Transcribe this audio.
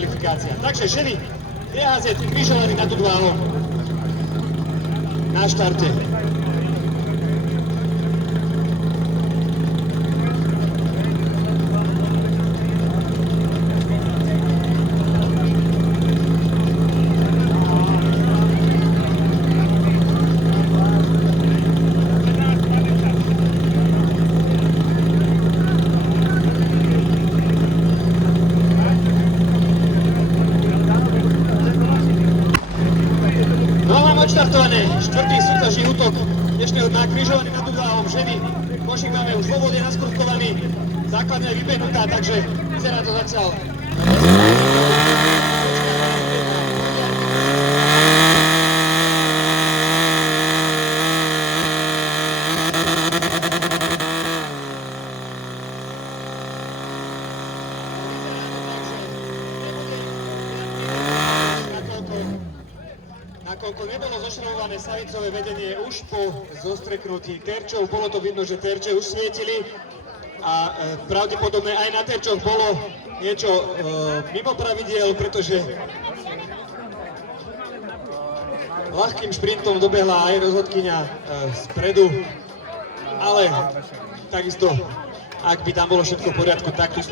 Kvalifikácia. Takže ženy, DHZ križovaný na tú váhu na štarte. Odštartované, štvrtý súťažný útok dnešného dňa križovaný nad Dubávom ženy. Košík máme už vo vode naskrutovaný, základňa je vybehnutá, takže vyzerá to zatiaľ. Nakoľko nebolo zošrobované savicové vedenie už po zostreknutí terčov, bolo to vidno, že terče už svietili a pravdepodobne aj na terčoch bolo niečo mimo pravidiel, pretože ľahkým šprintom dobehla aj rozhodkyňa spredu, ale takisto, ak by tam bolo všetko v poriadku, tak tu sme